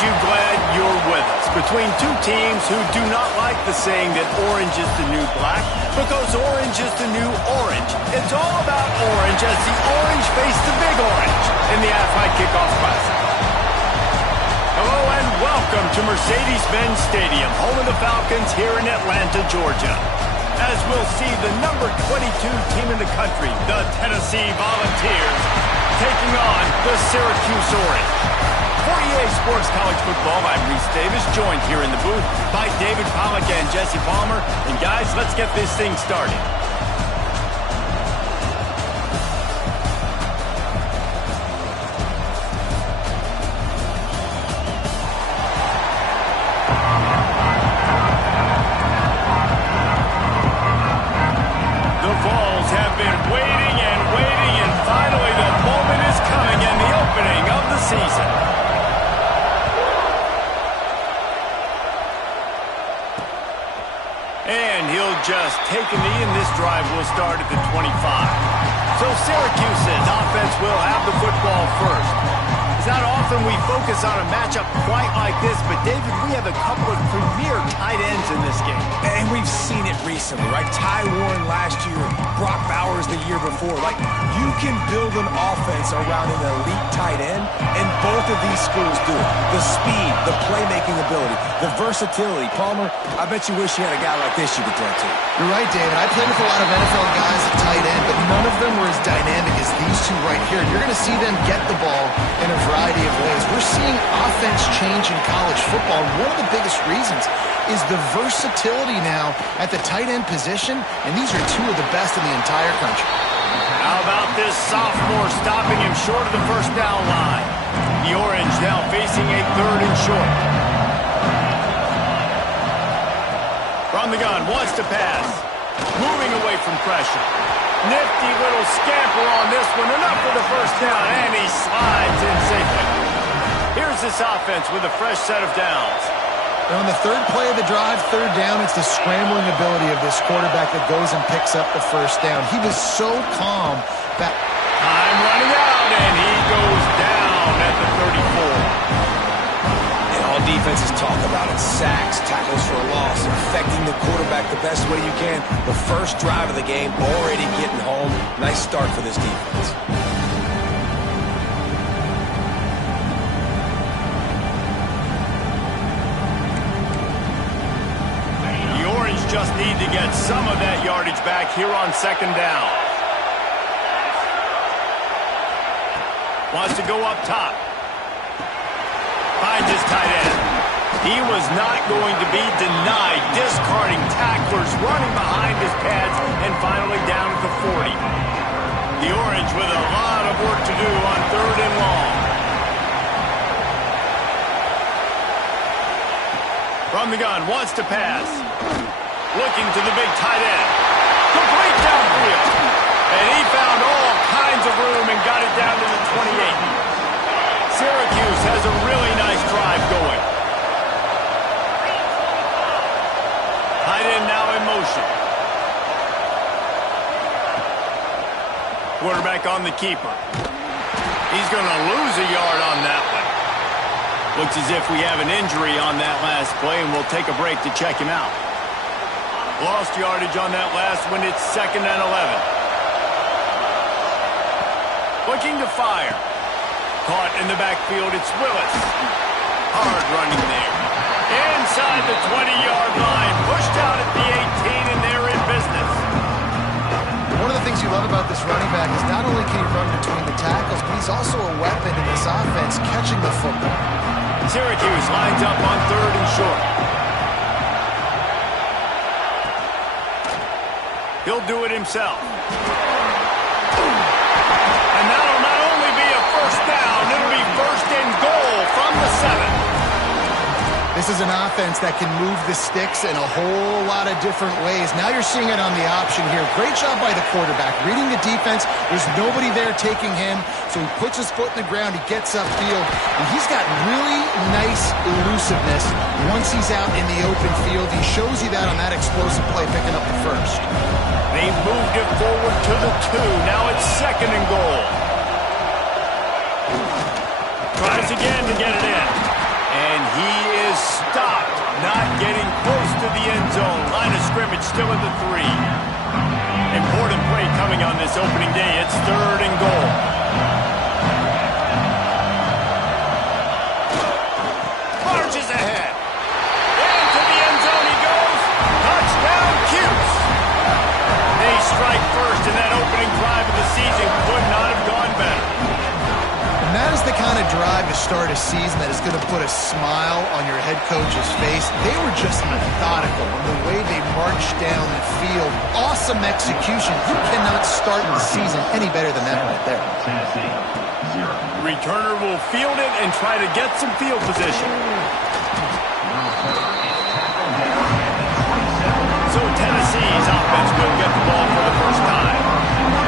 you glad you're with us. Between two teams who do not like the saying that orange is the new black, because orange is the new orange. It's all about orange as the orange face the big orange in the Aflac Kickoff Classic. Hello and welcome to Mercedes-Benz Stadium, home of the Falcons here in Atlanta, Georgia. As we'll see the number 22 team in the country, the Tennessee Volunteers, taking on the Syracuse Orange. For EA Sports College Football, I'm Reese Davis, joined here in the booth by David Pollack and Jesse Palmer. And guys, let's get this thing started. The Vols have been waiting and waiting, and finally the moment is coming in the opening of the season. And he'll just take a knee, and this drive will start at the 25. So Syracuse's offense will have the football first. It's not often we focus on a matchup quite like this, but David, we have a couple of premier tight ends in this game. And we've seen it recently, right? Ty Warren last year, Brock Bowers the year before. Like, you can build an offense around an elite tight end, and both of these schools do it. The speed, the playmaking ability, the versatility. Palmer, I bet you wish you had a guy like this you could throw to. You're right, David. I played with a lot of NFL guys at tight end, but none of them were as dynamic as these two right here. You're going to see them get the ball in a variety of ways. We're seeing offense change in college football. One of the biggest reasons is the versatility now at the tight end position, and these are two of the best in the entire country. How about this sophomore stopping him short of the first down line? The Orange now facing a 3rd and short. From the gun, wants to pass. Moving away from pressure. Nifty little scamper on this one. Enough for the first down, and he slides in safely. Here's this offense with a fresh set of downs. And on the third play of the drive, 3rd down, it's the scrambling ability of this quarterback that goes and picks up the first down. He was so calm that... Time running out, and he goes down at the 34. And all defenses talk about it. Sacks, tackles for a loss, affecting the quarterback the best way you can. The first drive of the game, already getting home. Nice start for this defense. Just need to get some of that yardage back here on 2nd down. Wants to go up top. Finds his tight end. He was not going to be denied, discarding tacklers, running behind his pads, and finally down at the 40. The Orange with a lot of work to do on 3rd and long. From the gun, wants to pass. Looking to the big tight end. Complete downfield. And he found all kinds of room and got it down to the 28. Syracuse has a really nice drive going. Tight end now in motion. Quarterback on the keeper. He's going to lose a yard on that one. Looks as if we have an injury on that last play, and we'll take a break to check him out. Lost yardage on that last one. It's 2nd and 11. Looking to fire. Caught in the backfield. It's Willis. Hard running there. Inside the 20-yard line. Pushed out at the 18, and they're in business. One of the things you love about this running back is not only can he run between the tackles, but he's also a weapon in this offense, catching the football. Syracuse lines up on 3rd and short. He'll do it himself. And that'll not only be a first down, it'll be 1st and goal from the 7. This is an offense that can move the sticks in a whole lot of different ways. Now you're seeing it on the option here. Great job by the quarterback. Reading the defense, there's nobody there taking him, so he puts his foot in the ground, he gets upfield, and he's got really nice elusiveness once he's out in the open field. He shows you that on that explosive play, picking up the first. They moved it forward to the 2. Now it's 2nd and goal. Tries again to get it in. And he is stopped, not getting close to the end zone. Line of scrimmage still at the 3. Important play coming on this opening day. It's 3rd and goal. Marches ahead. Into the end zone he goes. Touchdown, Cuse. They strike first, and that opening drive of the season could not have gone better. And that is the kind of drive to start a season that is going to put a smile on your head coach's face. They were just methodical in the way they marched down the field. Awesome execution. You cannot start the season any better than that right there. The returner will field it and try to get some field position. So Tennessee's offense will get the ball for the first time.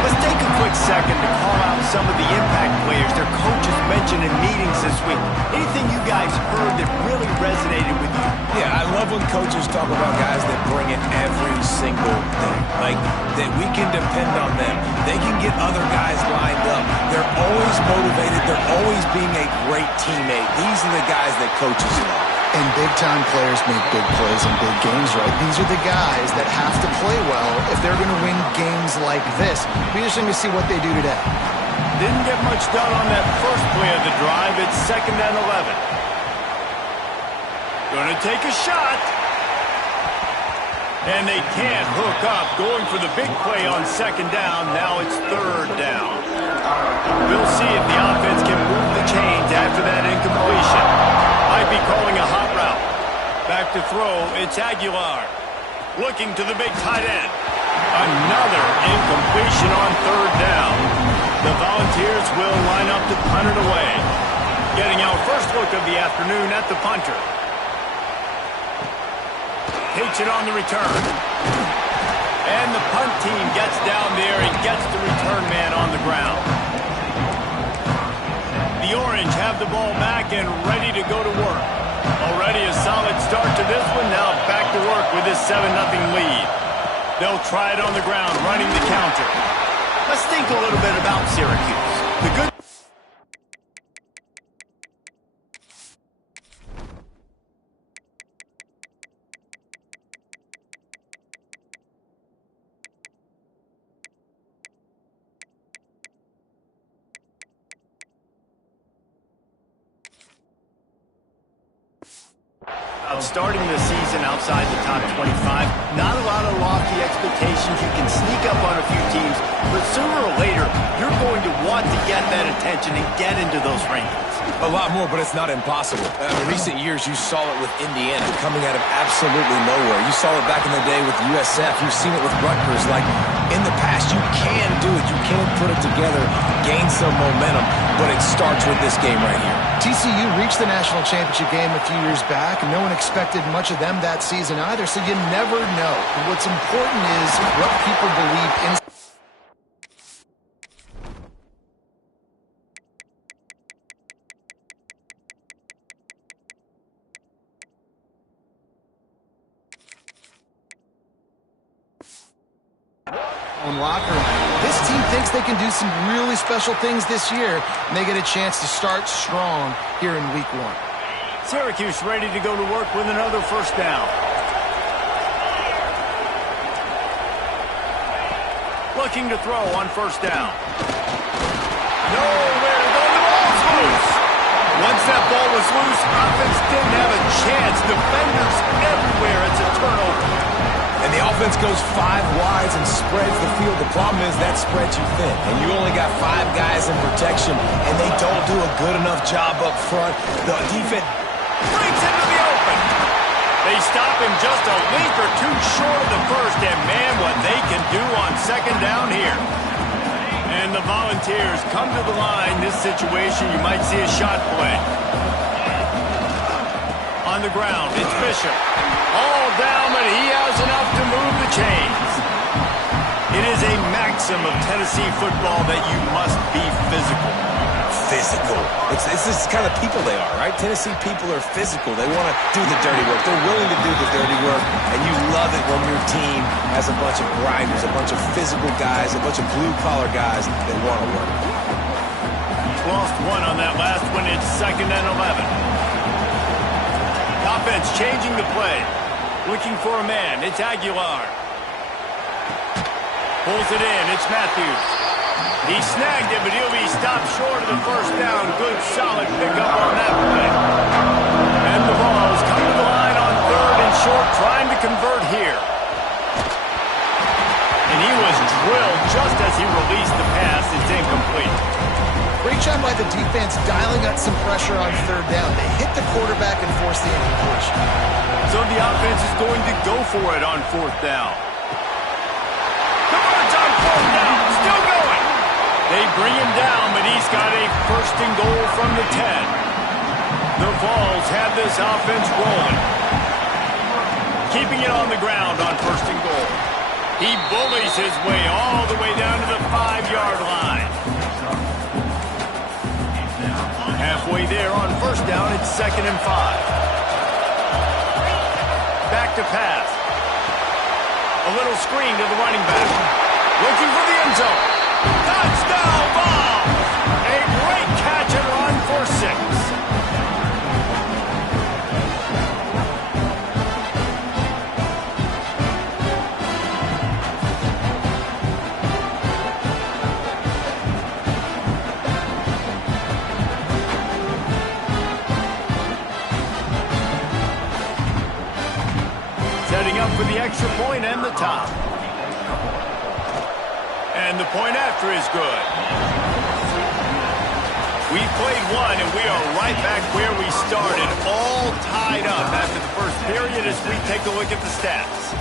Let's take a quick second to call out some of the impact players their coaches mentioned in meetings this week. Anything you guys heard that really resonated with you? Yeah, I love when coaches talk about guys that bring it every single day. Like, that we can depend on them. They can get other guys lined up. They're always motivated. They're always being a great teammate. These are the guys that coaches love. And big-time players make big plays in big games, right? These are the guys that have to play well if they're going to win games like this. Be interesting to see what they do today. Didn't get much done on that first play of the drive. It's 2nd and 11. Going to take a shot. And they can't hook up. Going for the big play on 2nd down. Now it's 3rd down. We'll see if the offense can move the chains after that incompletion. Might be calling a hot route. Back to throw, it's Aguilar. Looking to the big tight end. Another incompletion on 3rd down. The Volunteers will line up to punt it away. Getting our first look of the afternoon at the punter. Takes it on the return. And the punt team gets down there and gets the return man on the ground. The Orange have the ball back and ready to go to work. Already a solid start to this one. Now back to work with this 7-0 lead. They'll try it on the ground, running the counter. Let's think a little bit about Syracuse. The good starting the season outside the top 25. Not a lot of lofty expectations. You can sneak up on a few teams, but sooner or later, you're going to want to get that attention and get into those rankings. A lot more, but it's not impossible. In recent years, you saw it with Indiana coming out of absolutely nowhere. You saw it back in the day with USF. You've seen it with Rutgers. Like, in the past, you can do it. You can put it together, gain some momentum, but it starts with this game right here. TCU reached the national championship game a few years back, and no one expected much of them that season either, so you never know. And what's important is what people believe in. Locker room. This team thinks they can do some really special things this year, and they get a chance to start strong here in week 1. Syracuse ready to go to work with another first down. Looking to throw on first down. Nowhere to go. The ball's loose. Once that ball was loose, offense didn't have a chance. Defenders everywhere. It's a turnover. And the offense goes 5 wides and spreads the field. The problem is that spreads you thin. And you only got 5 guys in protection, and they don't do a good enough job up front. The defense breaks into the open. They stop him just a link or two short of the first, and man, what they can do on 2nd down here. And the Volunteers come to the line. This situation, you might see a shot play. On the ground, it's Bishop. All down, but he has enough to move the chains. It is a maxim of Tennessee football that you must be physical. Physical. It's this kind of people they are, right? Tennessee people are physical. They want to do the dirty work. They're willing to do the dirty work, and you love it when your team has a bunch of grinders, a bunch of physical guys, a bunch of blue-collar guys that want to work. Lost one on that last one. It's 2nd and 11. offense changing the play. Looking for a man. It's Aguilar. Pulls it in. It's Matthews. He snagged it, but he'll be stopped short of the first down. Good, solid pickup on that play. And the Vols come to the line on 3rd and short, trying to convert here. And he was drilled just as he released the pass. It's incomplete. Great job by the defense dialing up some pressure on 3rd down. They hit the quarterback and forced the incompletion. So the offense is going to go for it on 4th down. Converts on 4th down. Still going. They bring him down, but he's got a 1st and goal from the 10. The Vols have this offense rolling. Keeping it on the ground on 1st and goal. He bullies his way all the way down to the 5-yard line. Halfway there on 1st down, it's 2nd and 5. Back to pass. A little screen to the running back. Looking for the end zone. Touchdown ball! A great catch and run for 6. Setting up for the extra point and the top. And the point after is good. We've played one, and we are right back where we started, all tied up after the first period as we take a look at the stats.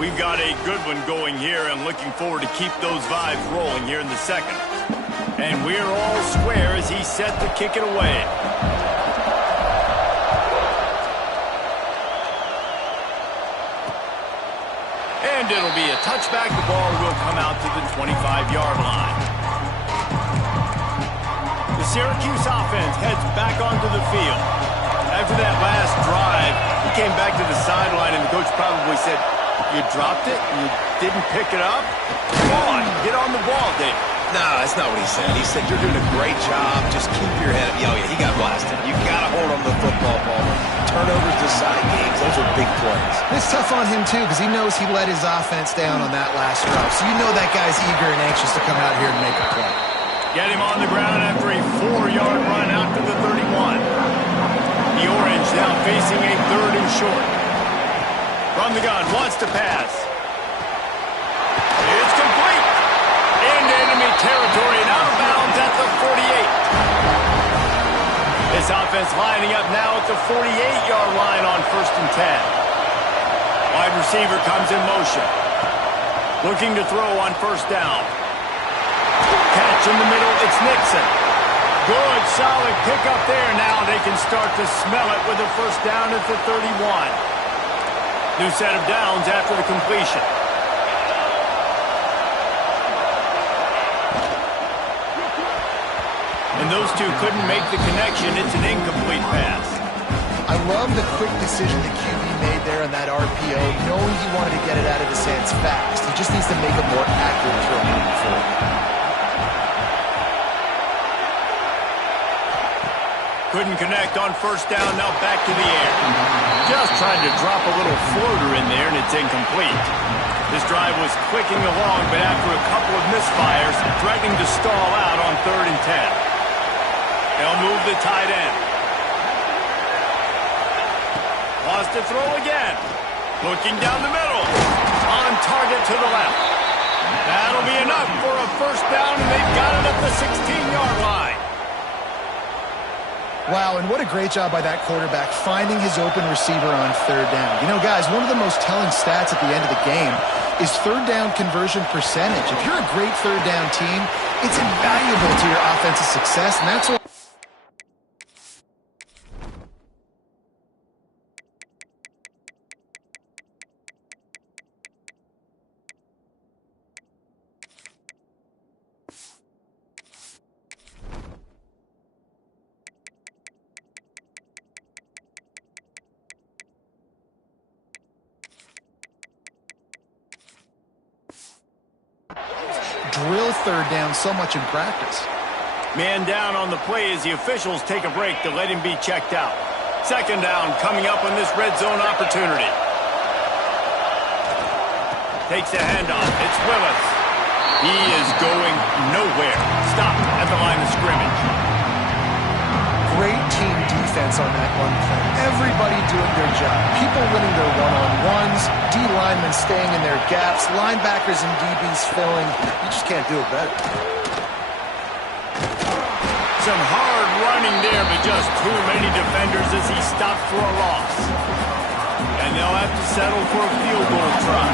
We've got a good one going here and looking forward to keep those vibes rolling here in the second. And we're all square as he's set to kick it away. And it'll be a touchback. The ball will come out to the 25-yard line. The Syracuse offense heads back onto the field. After that last drive, he came back to the sideline and the coach probably said, "You dropped it? You didn't pick it up? Come on, get on the ball, Dave." No, that's not what he said. He said, "You're doing a great job. Just keep your head up." Oh, yeah, he got blasted. You got to hold on to the football ball. Turnovers decide games. Those are big plays. It's tough on him, too, because he knows he let his offense down on that last drive. So you know that guy's eager and anxious to come out here and make a play. Get him on the ground after a 4-yard run out to the 31. The Orange now facing a 3rd and short. From the gun, wants to pass. It's complete. Into enemy territory and out of bounds at the 48. This offense lining up now at the 48-yard line on 1st and 10. Wide receiver comes in motion. Looking to throw on 1st down. Catch in the middle, it's Nixon. Good, solid pickup there. Now they can start to smell it with a 1st down at the 31. New set of downs after the completion. And those two couldn't make the connection. It's an incomplete pass. I love the quick decision the QB made there on that RPO, knowing he wanted to get it out of his hands fast. He just needs to make a more accurate throw moving forward. Couldn't connect on 1st down, now back to the air. Just trying to drop a little floater in there, and it's incomplete. This drive was clicking along, but after a couple of misfires, threatening to stall out on 3rd and 10. They'll move the tight end. Wants to throw again. Looking down the middle. On target to the left. That'll be enough for a 1st down, and they've got it at the 16-yard line. Wow, and what a great job by that quarterback finding his open receiver on 3rd down. You know, guys, one of the most telling stats at the end of the game is 3rd down conversion percentage. If you're a great 3rd down team, it's invaluable to your offensive success, and that's what third down so much in practice. Man down on the play as the officials take a break to let him be checked out. Second down coming up on this red zone opportunity. Takes a handoff. It's Willis. He is going nowhere. Stopped at the line of scrimmage. Great team defense on that run play. Everybody doing their job. People winning their one-on-ones, D linemen staying in their gaps, linebackers and DBs filling. You just can't do it better. Some hard running there, but just too many defenders as he stopped for a loss. And they'll have to settle for a field goal try.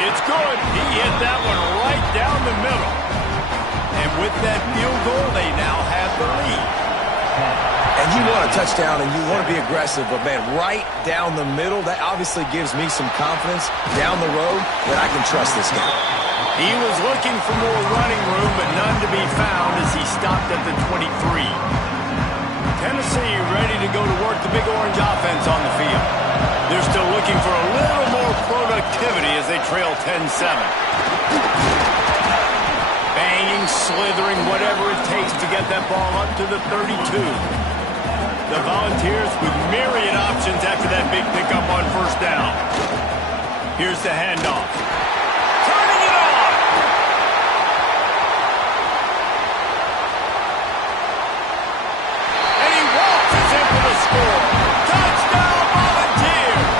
It's good. He hit that one right down the middle. And with that field goal, they now have the lead. And you want a touchdown and you want to be aggressive, but, man, right down the middle, that obviously gives me some confidence down the road that I can trust this guy. He was looking for more running room, but none to be found as he stopped at the 23. Tennessee ready to go to work the Big Orange offense on the field. They're still looking for a little more productivity as they trail 10-7. Banging, slithering, whatever it takes to get that ball up to the 32. The Volunteers with myriad options after that big pickup on first down. Here's the handoff. Turning it on! And he waltzes in for the score. Touchdown, Volunteers!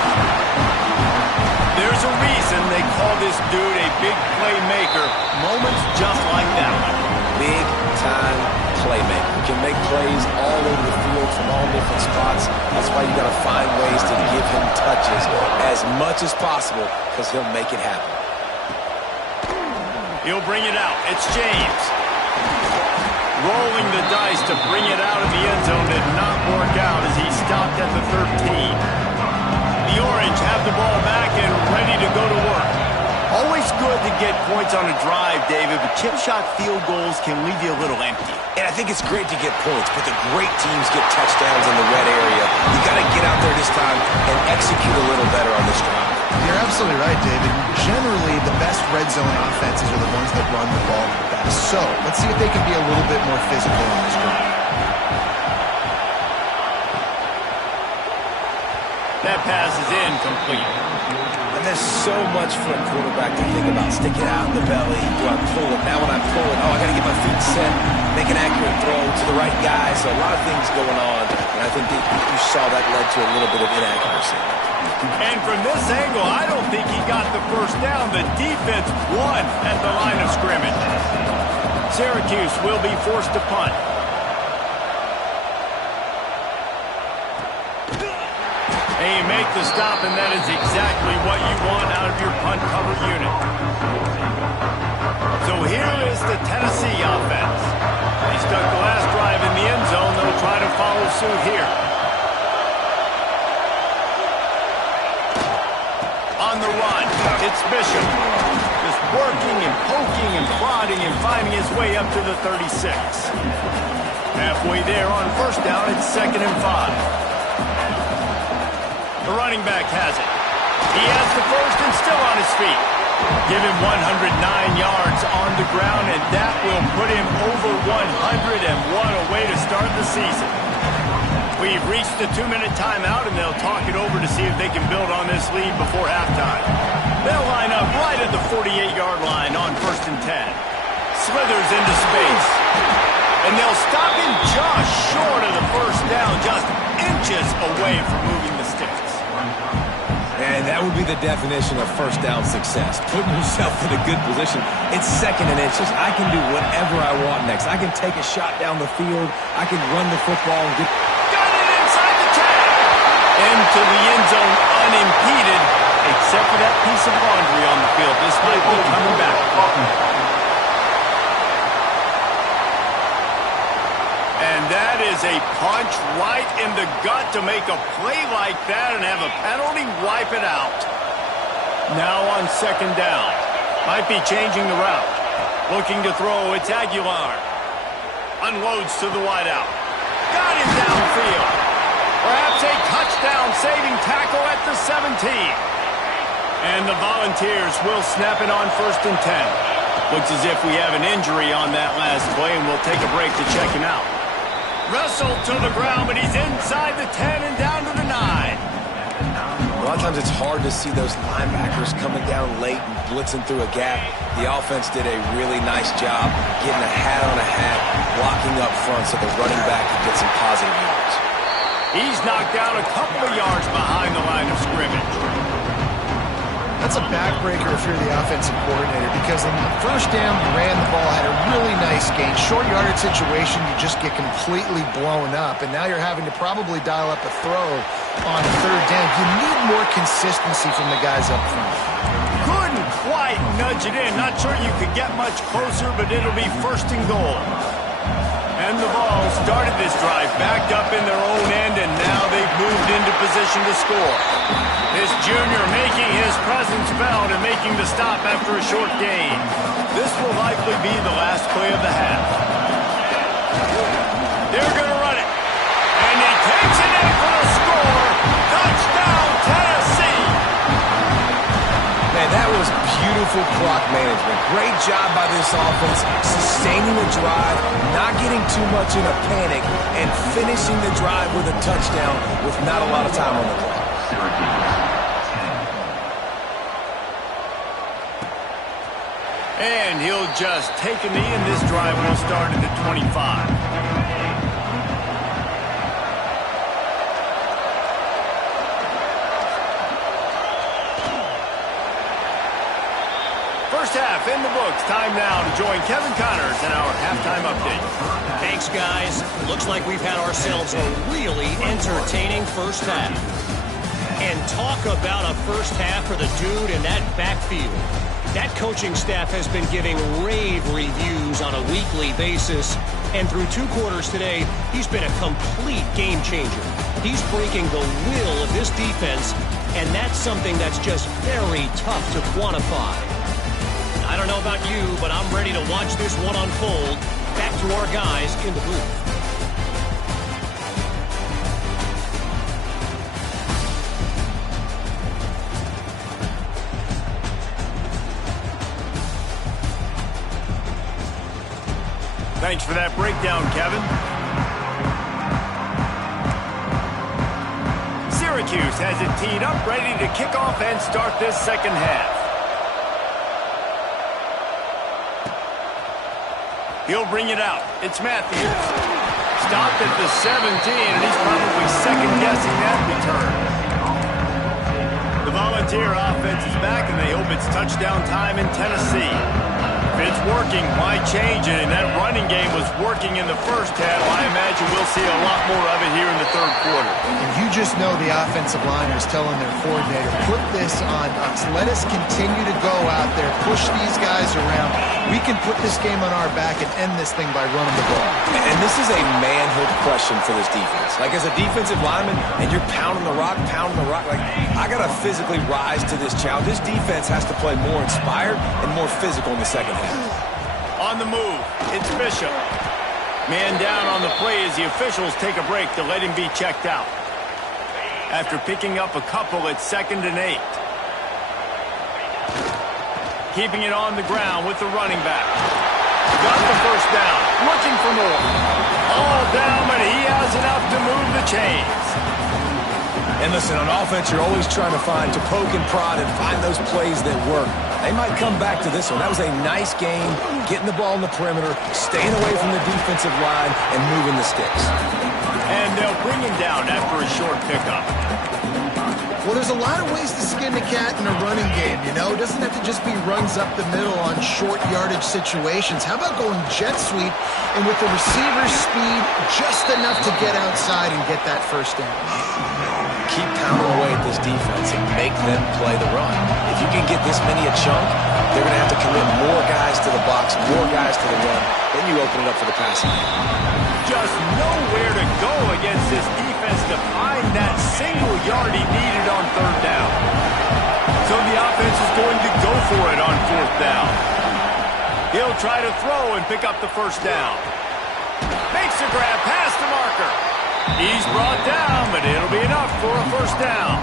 There's a reason they call this dude a big playmaker. Moments just like that one. Big-time playmaker. Can make plays all over the field from all different spots. That's why you got to find ways to give him touches as much as possible because he'll make it happen. He'll bring it out. It's James. Rolling the dice to bring it out of the end zone did not work out as he stopped at the 13. The Orange have the ball back and ready to go to work. Always good to get points on a drive, David, but chip shot field goals can leave you a little empty. And I think it's great to get points, but the great teams get touchdowns in the red area. You got to get out there this time and execute a little better on this drive. You're absolutely right, David. Generally, the best red zone offenses are the ones that run the ball the best. So, let's see if they can be a little bit more physical on this drive. That pass is incomplete. And there's so much for a quarterback to think about. Stick it out in the belly. Do I pull it? Now when I pull it, I got to get my feet set, make an accurate throw to the right guy. So a lot of things going on. And I think that you saw that led to a little bit of inaccuracy. And from this angle, I don't think he got the first down. The defense won at the line of scrimmage. Syracuse will be forced to punt. And you make the stop, and that is exactly what you want out of your punt cover unit. So here is the Tennessee offense. They stuck the last drive in the end zone. They'll try to follow suit here. On the run, it's Bishop. Just working and poking and prodding and finding his way up to the 36. Halfway there on first down, it's 2nd and 5. The running back has it. He has the first and still on his feet. Give him 109 yards on the ground, and that will put him over 101 a way to start the season. We've reached the 2-minute timeout, and they'll talk it over to see if they can build on this lead before halftime. They'll line up right at the 48-yard line on 1st and 10. Slithers into space. And they'll stop him just short of the first down, just inches away from moving the sticks. And that would be the definition of first down success. Putting yourself in a good position. It's 2nd and inches. I can do whatever I want next. I can take a shot down the field. I can run the football and get... Got it inside the 10! Into the end zone unimpeded, except for that piece of laundry on the field. This might be coming back. And that is a punch right in the gut to make a play like that and have a penalty wipe it out. Now on 2nd down. Might be changing the route. Looking to throw, it's Aguilar. Unloads to the wideout. Got him downfield. Perhaps It's a touchdown-saving tackle at the 17. And the Volunteers will snap it on 1st and 10. Looks as if we have an injury on that last play, and we'll take a break to check him out. Wrestled to the ground, but he's inside the 10 and down to the 9. A lot of times it's hard to see those linebackers coming down late and blitzing through a gap. The offense did a really nice job getting a hat on a hat, blocking up front so the running back could get some positive yards. He's knocked down a couple of yards behind the line of scrimmage. That's a backbreaker if you're the offensive coordinator, because on the first down, you ran the ball, had a really nice gain. Short yardage situation, you just get completely blown up, and now you're having to probably dial up a throw on 3rd down. You need more consistency from the guys up front. Couldn't quite nudge it in. Not sure you could get much closer, but it'll be 1st and goal. And the ball started this drive backed up in their own end, and now they've moved into position to score. This junior making his presence felt and making the stop after a short gain. This will likely be the last play of the half. They're going to run it. And he takes it in for the score. Touchdown, Tennessee! Man, that was beautiful clock management. Great job by this offense, sustaining the drive, not getting too much in a panic, and finishing the drive with a touchdown with not a lot of time on the clock. And he'll just take a knee, and this drive will start at the 25. First half in the books. Time now to join Kevin Connors in our halftime update. Thanks, guys. Looks like we've had ourselves a really entertaining first half. And talk about a first half for the dude in that backfield. That coaching staff has been giving rave reviews on a weekly basis. And through 2 quarters today, he's been a complete game changer. He's breaking the will of this defense, and that's something that's just very tough to quantify. I don't know about you, but I'm ready to watch this one unfold. Back to our guys in the booth. Thanks for that breakdown, Kevin. Syracuse has it teed up, ready to kick off and start this second half. He'll bring it out. It's Matthews. Stopped at the 17, and he's probably second-guessing that return. The Volunteer offense is back, and they hope it's touchdown time in Tennessee. If it's working, why change it? And that running game was working in the first half. I imagine we'll see a lot more of it here in the 3rd quarter. And you just know the offensive line is telling their coordinator, put this on us. Let us continue to go out there, push these guys around. We can put this game on our back and end this thing by running the ball. And this is a manhood question for this defense. Like, as a defensive lineman, and you're pounding the rock, like, I got to physically rise to this challenge. This defense has to play more inspired and more physical in the second half. On the move, it's Bishop. Man down on the play as the officials take a break to let him be checked out. After picking up a couple at 2nd and 8. Keeping it on the ground with the running back. Got the first down. Looking for more. All down, but he has enough to move the chains. And listen, on offense, you're always trying to find, to poke and prod and find those plays that work. They might come back to this one. That was a nice game, getting the ball in the perimeter, staying away from the defensive line, and moving the sticks. And they'll bring him down after a short pickup. Well, there's a lot of ways to skin the cat in a running game, you know? It doesn't have to just be runs up the middle on short yardage situations. How about going jet sweep and with the receiver's speed just enough to get outside and get that first down? Keep pounding away at this defense and make them play the run. If you can get this many a chunk, they're going to have to commit more guys to the box, more guys to the run. Then you open it up for the passing game. Just nowhere to go against this defense to find that single yard he needed on 3rd down. So the offense is going to go for it on 4th down. He'll try to throw and pick up the first down. Makes a grab past the marker. He's brought down, but it'll be enough for a first down.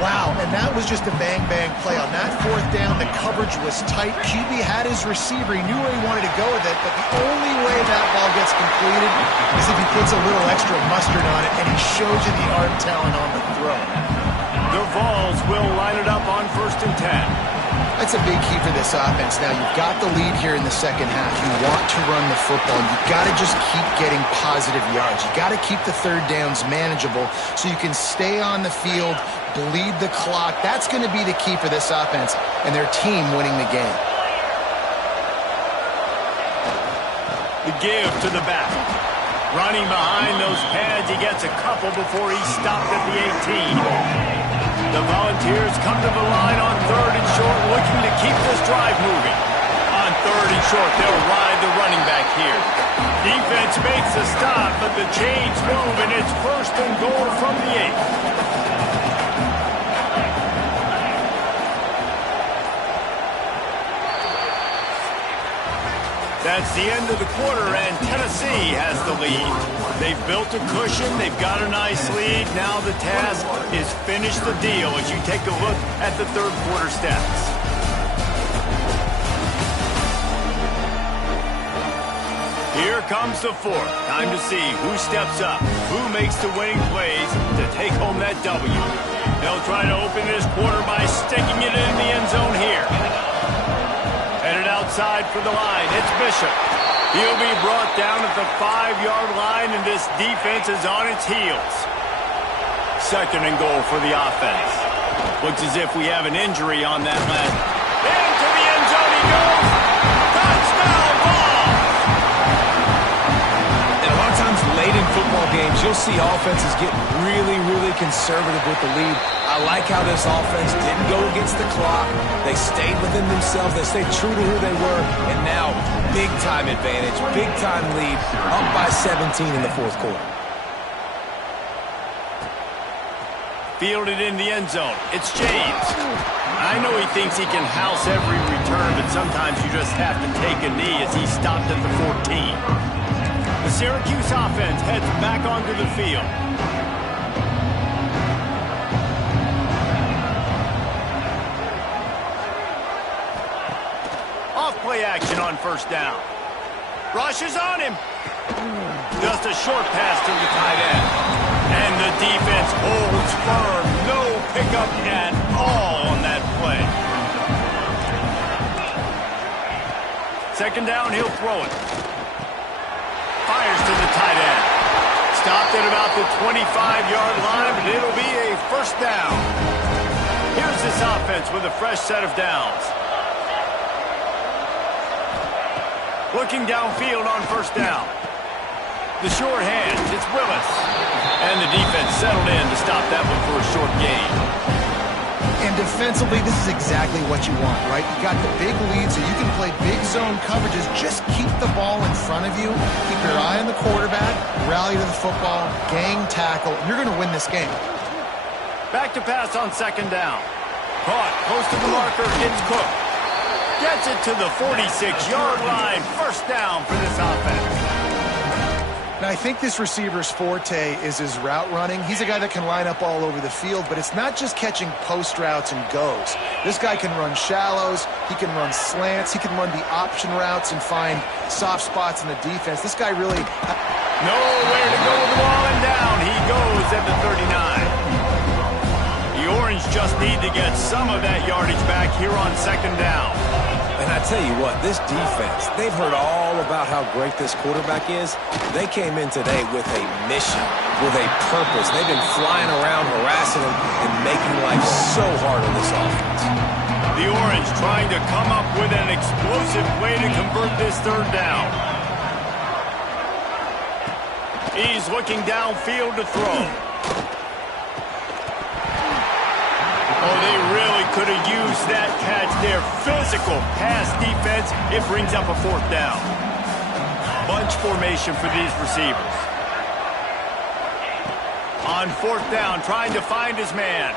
Wow, and that was just a bang-bang play. On that fourth down, the coverage was tight. QB had his receiver. He knew where he wanted to go with it, but the only way that ball gets completed is if he puts a little extra mustard on it, and he shows you the arm talent on the throw. The Vols will line it up on 1st and 10. That's a big key for this offense. Now, you've got the lead here in the second half. You want to run the football. You've got to just keep getting positive yards. You've got to keep the third downs manageable so you can stay on the field, bleed the clock. That's going to be the key for this offense and their team winning the game. The give to the back. Running behind those pads, he gets a couple before he's stopped at the 18. The Volunteers come to the line on 3rd and short, looking to keep this drive moving. On 3rd and short, they'll ride the running back here. Defense makes a stop, but the chains move, and it's 1st and goal from the 8. That's the end of the quarter, and Tennessee has the lead. They've built a cushion. They've got a nice lead. Now the task is finish the deal as you take a look at the third quarter stats. Here comes the fourth. Time to see who steps up, who makes the winning plays to take home that W. They'll try to open this quarter by sticking it in the end zone here. Headed outside for the line, it's Bishop. He'll be brought down at the 5-yard line, and this defense is on its heels. 2nd and goal for the offense. Looks as if we have an injury on that last. Into the end zone he goes. Touchdown ball! And a lot of times late in football games, you'll see offenses get really, really conservative with the lead. I like how this offense didn't go against the clock. They stayed within themselves. They stayed true to who they were. And now, big-time advantage, big-time lead, up by 17 in the fourth quarter. Fielded in the end zone. It's James. I know he thinks he can house every return, but sometimes you just have to take a knee as he stopped at the 14. The Syracuse offense heads back onto the field. Play action on 1st down. Rush is on him. Just a short pass to the tight end. And the defense holds firm. No pickup at all on that play. 2nd down, he'll throw it. Fires to the tight end. Stopped at about the 25-yard line, but it'll be a 1st down. Here's this offense with a fresh set of downs. Looking downfield on 1st down. The short hand, it's Willis. And the defense settled in to stop that one for a short gain. And defensively, this is exactly what you want, right? You got the big lead, so you can play big zone coverages. Just keep the ball in front of you. Keep your eye on the quarterback. Rally to the football. Gang tackle. You're going to win this game. Back to pass on 2nd down. Caught close to the marker. It's Cook. Gets it to the 46-yard line. 1st down for this offense. Now, I think this receiver's forte is his route running. He's a guy that can line up all over the field, but it's not just catching post routes and goes. This guy can run shallows. He can run slants. He can run the option routes and find soft spots in the defense. This guy really... Nowhere to go with the ball and down. He goes at the 39. The Orange just need to get some of that yardage back here on 2nd down. And I tell you what, this defense, they've heard all about how great this quarterback is. They came in today with a mission, with a purpose. They've been flying around, harassing him, and making life so hard on this offense. The Orange trying to come up with an explosive way to convert this 3rd down. He's looking downfield to throw. Oh, they really could have used that catch there. Physical pass defense. It brings up a 4th down. Bunch formation for these receivers. On 4th down, trying to find his man.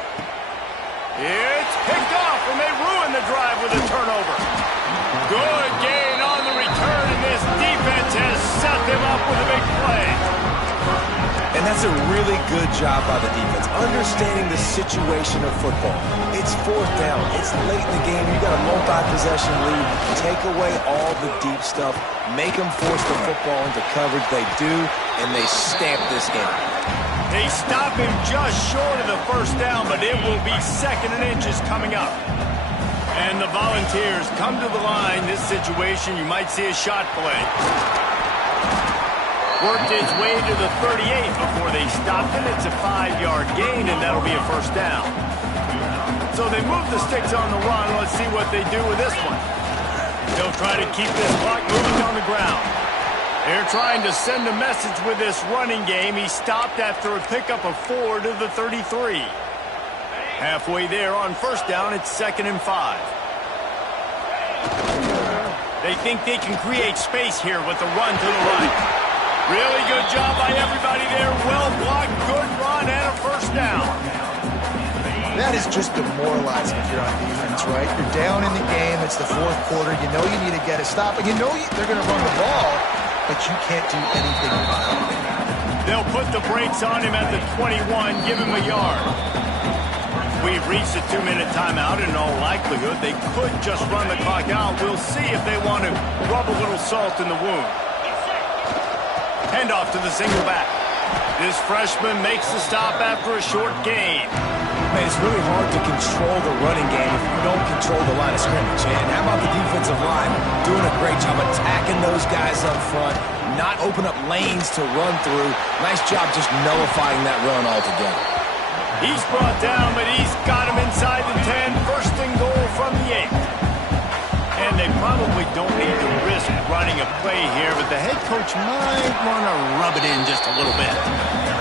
It's picked off, and they ruin the drive with a turnover. Good gain on the return, and this defense has set them up with a big play. And that's a really good job by the defense, understanding the situation of football. It's fourth down. It's late in the game. You've got a multi-possession lead. Take away all the deep stuff. Make them force the football into coverage. They do, and they stamp this game. They stop him just short of the first down, but it will be 2nd and inches coming up. And the Volunteers come to the line. This situation, you might see a shot play. Worked its way to the 38 before they stopped it. It's a 5-yard gain, and that'll be a first down. So they move the sticks on the run. Let's see what they do with this one. They'll try to keep this clock moving on the ground. They're trying to send a message with this running game. He stopped after a pickup of 4 to the 33. Halfway there on first down, it's 2nd and 5. They think they can create space here with the run to the right. Really good job by everybody there. Well blocked, good run, and a first down. That is just demoralizing if you're on defense, right? You're down in the game. It's the 4th quarter. You know you need to get a stop, and you know they're going to run the ball, but you can't do anything about it. They'll put the brakes on him at the 21, give him a yard. We've reached a 2-minute timeout. In all likelihood, they could just run the clock out. We'll see if they want to rub a little salt in the wound. Handoff to the single back. This freshman makes the stop after a short gain. Man, it's really hard to control the running game if you don't control the line of scrimmage. And how about the defensive line doing a great job attacking those guys up front, not open up lanes to run through. Nice job just nullifying that run altogether. He's brought down, but he's got him inside the 10. First and goal from the 8. And they probably don't need to risk running a play here, but the head coach might want to rub it in just a little bit.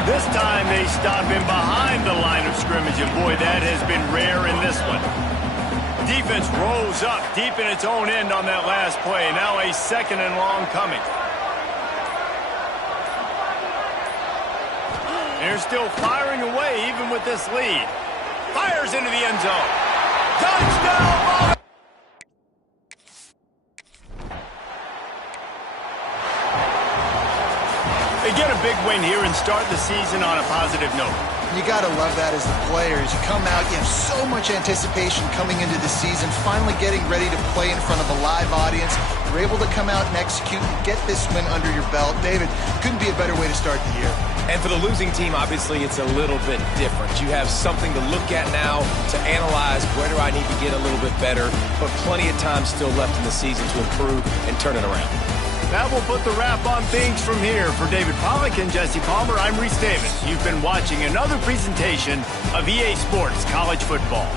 This time they stop him behind the line of scrimmage, and boy, that has been rare in this one. Defense rolls up deep in its own end on that last play. Now a 2nd and long coming. They're still firing away even with this lead. Fires into the end zone. Touchdown! They get a big win here and start the season on a positive note. You got to love that as the players. You come out, you have so much anticipation coming into the season, finally getting ready to play in front of a live audience. You're able to come out and execute and get this win under your belt. David, couldn't be a better way to start the year. And for the losing team, obviously, it's a little bit different. You have something to look at now to analyze where do I need to get a little bit better, but plenty of time still left in the season to improve and turn it around. That will put the wrap on things from here. For David Pollack and Jesse Palmer, I'm Reese Davis. You've been watching another presentation of EA Sports College Football.